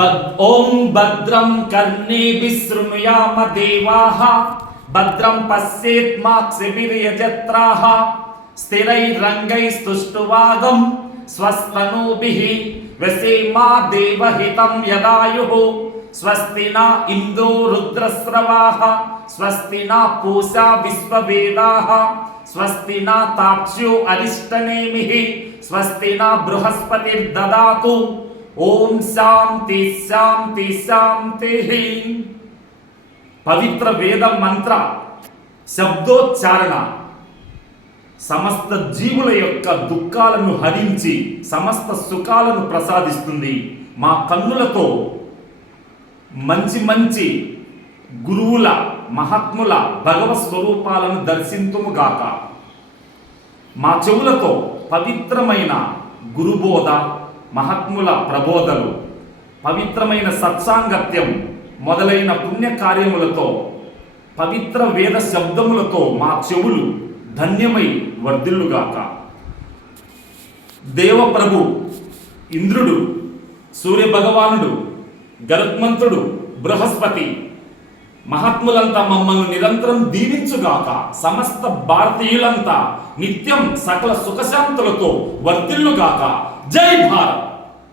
ఓం భద్రం కర్ణేభిః శృణుయామ దేవాః భద్రం పశ్యేత్మాక్షిభిర్యజత్రాః స్థిరైరంగైస్తుష్టువాగం స్వస్తనూభిః వసేమా దేవహితం యదాయుః స్వస్తి న ఇందో రుద్రస్రవాః స్వస్తి న పూషా విశ్వవేదాః స్వస్తి న తాక్ష్యో అరిష్టనేమిః స్వస్తి న బృహస్పతిర్దదాతు. ఓం శాంతి శాంతి శాంతి. పవిత్ర వేద మంత్ర శబ్దోచ్చారణ సమస్త జీవుల యొక్క దుఃఖాలను హరించి సమస్త సుఖాలను ప్రసాదిస్తుంది. మా కన్నులతో మంచి మంచి గురువుల మహాత్ముల భగవత్ స్వరూపాలను దర్శింతుముగాక. మా చెవులతో పవిత్రమైన గురుబోధ, మహాత్ముల ప్రబోధలు, పవిత్రమైన సత్సాంగత్యం మొదలైన పుణ్యకార్యములతో, పవిత్ర వేద శబ్దములతో మా చెవులు ధన్యమై వర్ధిల్లుగాక. దేవప్రభు ఇంద్రుడు, సూర్యభగవానుడు, గరుత్మంతుడు, బృహస్పతి మహాత్ములంతా మమ్మల్ని నిరంతరం దీవించుగాక. సమస్త భారతీయులంతా నిత్యం సకల సుఖశాంతులతో వర్ధిల్లుగాక. జై భారత్.